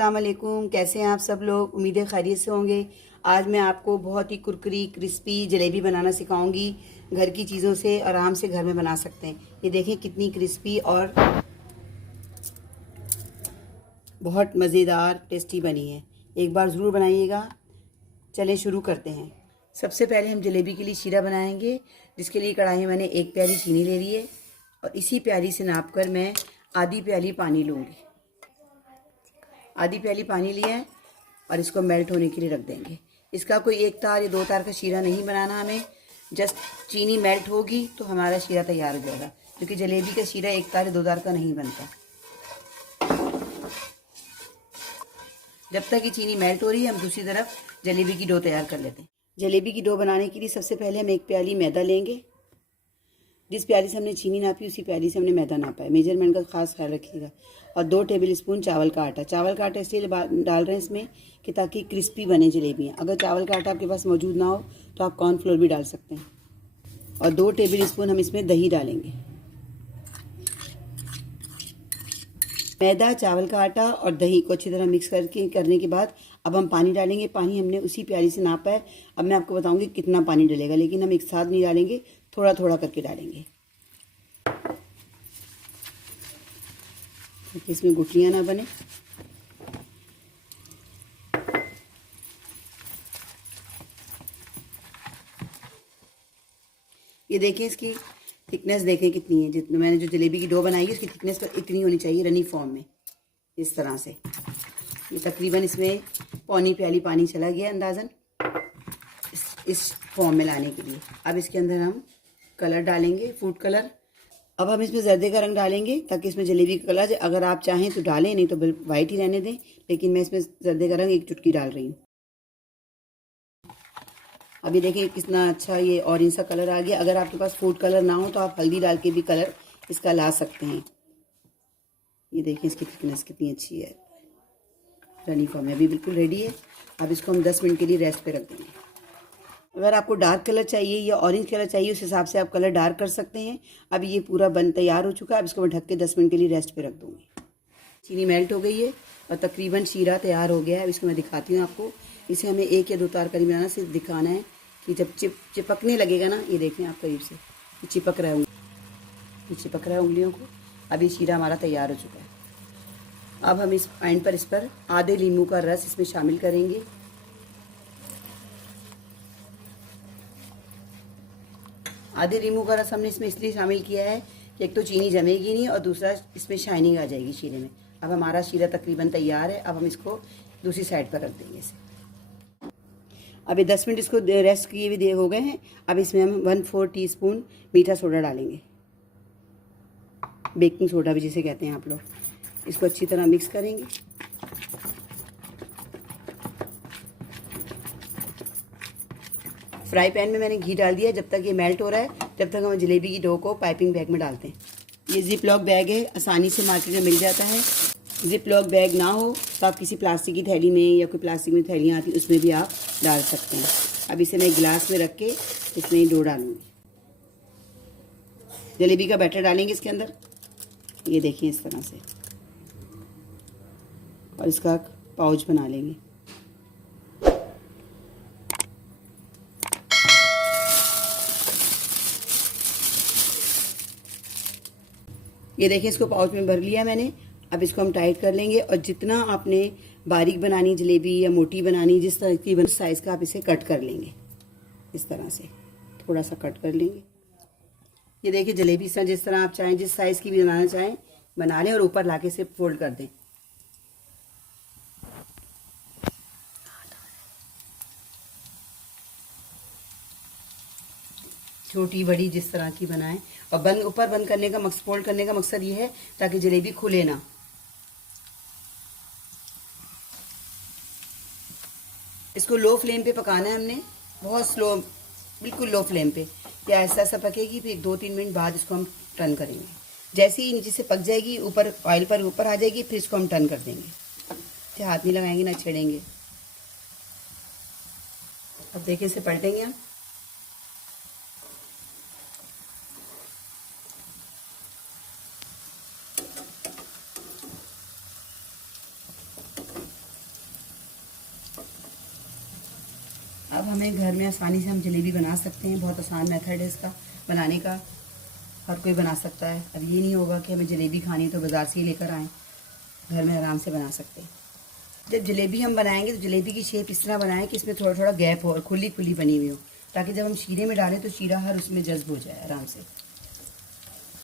अस्सलाम वालेकुम। कैसे हैं आप सब लोग? उम्मीदें खैरियत से होंगे। आज मैं आपको बहुत ही कुरकुरी क्रिस्पी जलेबी बनाना सिखाऊंगी। घर की चीज़ों से आराम से घर में बना सकते हैं। ये देखें कितनी क्रिस्पी और बहुत मज़ेदार टेस्टी बनी है। एक बार ज़रूर बनाइएगा। चलें शुरू करते हैं। सबसे पहले हम जलेबी के लिए शीरा बनाएंगे, जिसके लिए कढ़ाई में मैंने 1 प्याली चीनी ले ली है और इसी प्याली से नाप कर मैं आधी प्याली पानी लूँगी। आधी प्याली पानी लिया है और इसको मेल्ट होने के लिए रख देंगे। इसका कोई 1 तार या 2 तार का शीरा नहीं बनाना हमें, जस्ट चीनी मेल्ट होगी तो हमारा शीरा तैयार हो जाएगा, क्योंकि जलेबी का शीरा 1 तार या 2 तार का नहीं बनता। जब तक ये चीनी मेल्ट हो रही है हम दूसरी तरफ जलेबी की डो तैयार कर लेते हैं। जलेबी की डो बनाने के लिए सबसे पहले हम 1 प्याली मैदा लेंगे। जिस प्याली से हमने चीनी नापी उसी प्याली से हमने मैदा नापा है। मेजरमेंट का खास ख्याल रखिएगा। और 2 टेबल स्पून चावल का आटा। चावल का आटा इसलिए डाल रहे हैं इसमें कि ताकि क्रिस्पी बने जलेबियाँ। अगर चावल का आटा आपके पास मौजूद ना हो तो आप कॉर्नफ्लोर भी डाल सकते हैं। और 2 टेबल स्पून हम इसमें दही डालेंगे। मैदा, चावल का आटा और दही को अच्छी तरह मिक्स करने के बाद अब हम पानी डालेंगे। पानी हमने उसी प्याली से नापा है। अब मैं आपको बताऊंगी कितना पानी डलेगा, लेकिन हम एक साथ नहीं डालेंगे, थोड़ा थोड़ा करके डालेंगे, ताकि इसमें गुठलियाँ ना बने। ये देखें, इसकी थिकनेस देखें कितनी है। जितना मैंने जो जलेबी की डो बनाई है उसकी थिकनेस तो इतनी होनी चाहिए, रनी फॉर्म में, इस तरह से। ये तकरीबन इसमें पौनी प्याली पानी चला गया अंदाज़न इस फॉर्म में लाने के लिए। अब इसके अंदर हम कलर डालेंगे, फूड कलर। अब हम इसमें जर्दे का रंग डालेंगे ताकि इसमें जलेबी का कलर, अगर आप चाहें तो डालें, नहीं तो वाइट ही रहने दें, लेकिन मैं इसमें जर्दे का रंग 1 चुटकी डाल रही हूँ। अभी देखिए कितना अच्छा ये ऑरेंज सा कलर आ गया। अगर आपके पास फूड कलर ना हो तो आप हल्दी डाल के भी कलर इसका ला सकते हैं। ये देखिए इसकी थिकनेस कितनी अच्छी है, रनी फॉर्म में। अभी बिल्कुल रेडी है। अब इसको हम 10 मिनट के लिए रेस्ट पे रख देंगे। अगर आपको डार्क कलर चाहिए या ऑरेंज कलर चाहिए उस हिसाब से आप कलर डार्क कर सकते हैं। अब ये पूरा बन तैयार हो चुका है। अब इसको मैं ढक के 10 मिनट के लिए रेस्ट पे रख दूँगी। चीनी मेल्ट हो गई है और तकरीबन शीरा तैयार हो गया है। अब इसको मैं दिखाती हूँ आपको। इसे हमें 1 या 2 तार करीब बनाना, सिर्फ दिखाना है कि जब चिपकने लगेगा ना, ये देखें आप करीब से, ये चिपक रहा है, ये चिपक रहा है उंगलियों को। अब ये शीरा हमारा तैयार हो चुका है। अब हम इस एंड पर इस पर आधे नींबू का रस इसमें शामिल करेंगे। आधे नींबू का रस हमने इसमें इसलिए शामिल किया है कि एक तो चीनी जमेगी नहीं और दूसरा इसमें शाइनिंग आ जाएगी शीरे में। अब हमारा शीरा तकरीबन तैयार है। अब हम इसको दूसरी साइड पर रख देंगे इसे। अब ये 10 मिनट इसको रेस्ट किए भी हो गए हैं। अब इसमें हम 1/4 टीस्पून मीठा सोडा डालेंगे, बेकिंग सोडा भी जिसे कहते हैं आप लोग। इसको अच्छी तरह मिक्स करेंगे। फ्राई पैन में मैंने घी डाल दिया। जब तक ये मेल्ट हो रहा है जब तक हम जलेबी की डो को पाइपिंग बैग में डालते हैं। ये जिप लॉक बैग है, आसानी से मार्केट में मिल जाता है। जिप लॉक बैग ना हो तो आप किसी प्लास्टिक की थैली में या कोई प्लास्टिक में थैलियाँ आती उसमें भी आप डाल सकते हैं। अब इसे मैं गिलास में रख के इसमें डो डालूंगी। जलेबी का बैटर डालेंगे इसके अंदर, ये देखिए इस तरह से, और इसका पाउच बना लेंगे। ये देखिए इसको पाउच में भर लिया मैंने। अब इसको हम टाइट कर लेंगे और जितना आपने बारीक बनानी जलेबी या मोटी बनानी, जिस तरह की साइज़ का आप इसे कट कर लेंगे। इस तरह से थोड़ा सा कट कर लेंगे। ये देखिए जलेबी इस तरह, जिस तरह आप चाहें, जिस साइज़ की भी बनाना चाहें बना लें और ऊपर लाके इसे फोल्ड कर दें। छोटी बड़ी जिस तरह की बनाएं। और ऊपर बंद करने का मकसद, फोल्ड करने का मकसद ये है ताकि जलेबी खुले ना। इसको लो फ्लेम पे पकाना है हमने, बहुत स्लो, बिल्कुल लो फ्लेम पे। या ऐसा पकेगी, फिर 2-3 मिनट बाद इसको हम टर्न करेंगे। जैसे ही नीचे से पक जाएगी, ऊपर ऑयल पर ऊपर आ जाएगी, फिर इसको हम टर्न कर देंगे। हाथ नहीं लगाएंगे ना छेड़ेंगे। अब देखिए इसे पलटेंगे हम। हमें घर में आसानी से हम जलेबी बना सकते हैं। बहुत आसान मेथड है इसका बनाने का, हर कोई बना सकता है। अब ये नहीं होगा कि हमें जलेबी खानी है तो बाज़ार से ही लेकर आएँ, घर में आराम से बना सकते हैं। जब जलेबी हम बनाएंगे तो जलेबी की शेप इस तरह बनाएं कि इसमें थोड़ा थोड़ा गैप हो और खुली खुली बनी हुई हो, ताकि जब हम शीरे में डालें तो शीरा हर उसमें जज्ब हो जाए आराम से।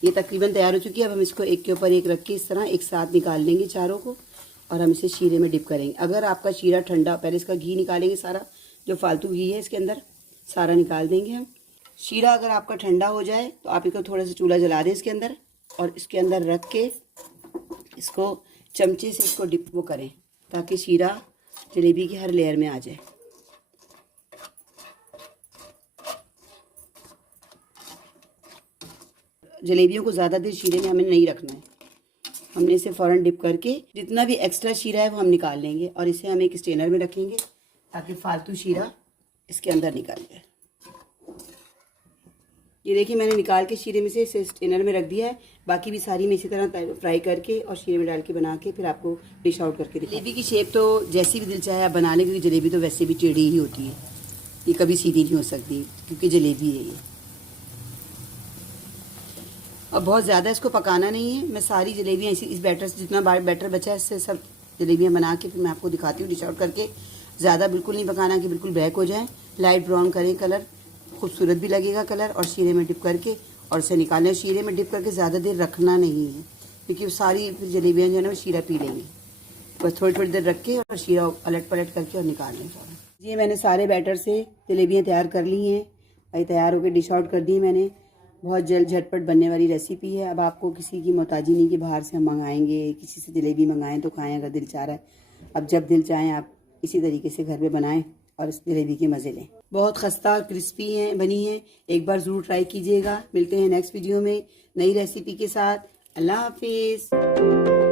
ये तकरीबन तैयार हो चुकी है। अब हम इसको एक के ऊपर एक रख के इस तरह एक साथ निकाल लेंगे चारों को, और हम इसे शीरे में डिप करेंगे। अगर आपका शीरा ठंडा, पहले इसका घी निकालेंगे, सारा जो फालतू घी है इसके अंदर सारा निकाल देंगे हम। शीरा अगर आपका ठंडा हो जाए तो आप इसको थोड़ा सा चूल्हा जला दें इसके अंदर, और इसके अंदर रख के इसको चमचे से इसको डिप वो करें, ताकि शीरा जलेबी की हर लेयर में आ जाए। जलेबियों को ज़्यादा देर शीरे में हमें नहीं रखना है, हमने इसे फ़ौरन डिप करके जितना भी एक्स्ट्रा शीरा है वो हम निकाल लेंगे, और इसे हम एक स्ट्रेनर में रखेंगे ताकि फालतू शीरा इसके अंदर निकाल जाए। ये देखिए मैंने निकाल के शीरे में से इसे स्ट्रेनर में रख दिया है। बाकी भी सारी मैं इसी तरह फ्राई करके और शीरे में डाल के बना के फिर आपको डिश आउट करके दिखाऊंगी। जलेबी की शेप तो जैसी भी दिल चाहे आप बना लें, क्योंकि जलेबी तो वैसे भी टेढ़ी ही होती है, ये कभी सीधी नहीं हो सकती क्योंकि जलेबी है ये। और बहुत ज़्यादा इसको पकाना नहीं है। मैं सारी जलेबियाँ इस बैटर से, जितना बैटर बचा है इससे सब जलेबियाँ बना के फिर मैं आपको दिखाती हूँ डिश आउट करके। ज़्यादा बिल्कुल नहीं पकाना कि बिल्कुल ब्लैक हो जाए, लाइट ब्राउन करें कलर, खूबसूरत भी लगेगा कलर। और शीरे में डिप करके और इसे निकालें। शीरे में डिप करके ज़्यादा देर रखना नहीं है, क्योंकि सारी जलेबियाँ जो है ना वो शीरा पी लेंगी। बस थोड़ी थोड़ी देर रख के और शीरा अलट पलट करके और निकाल लें फ़ौरन। ये मैंने सारे बैटर से जलेबियाँ तैयार कर ली हैं, ये तैयार होकर डिश आउट कर दी मैंने। बहुत जल्द झटपट बनने वाली रेसिपी है। अब आपको किसी की मोहताजी नहीं कि बाहर से हम मंगाएंगे, किसी से जलेबी मंगाएं तो खाएं अगर दिल चाह रहा है। अब जब दिल चाहें आप इसी तरीके से घर में बनाएं और इस जलेबी के मज़े लें। बहुत खस्ता और क्रिस्पी हैं बनी है, एक बार ज़रूर ट्राई कीजिएगा। मिलते हैं नेक्स्ट वीडियो में नई रेसिपी के साथ। अल्लाह हाफिज़।